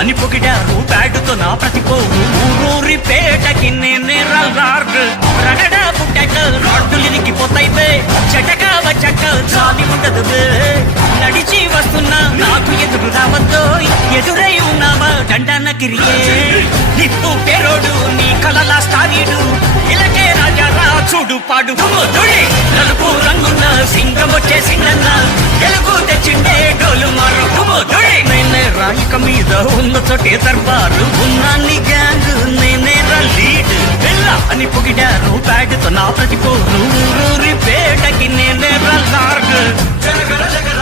అని పొగిడారు బ్యాడుతో నా ప్రతిపోరు ఊరూరి పేటకి నేనే లార్డ్ రగడ పుట్టక రాడ్డులిరిగిపోతాయి బే చెటక వచ్చక చాలి ఉండదు బే నడిచి వస్తున్నా నాకు ఎదురు రావద్దో ఎదురై ఉన్నావా దండాన గిరియే నిప్పు పేరోడు నీ కలల స్టారీడు ఇలకే రాజా చూడు పాడు నలుపు రంగున్న సింగం వచ్చేసిందన్న తెలుగు తెచ్చిండే డోలు మారు నేనే రాయిక మీద ఉన్న చోటే దర్బారు ఉన్నాన్ని గ్యాంగ్ నేనే లీడ్ వెళ్ళ అని పొగిడారు బ్యాడ్తో నా ప్రతిపోరు ఊరూరి పేటకి నేనే లార్డ్ జగర జగర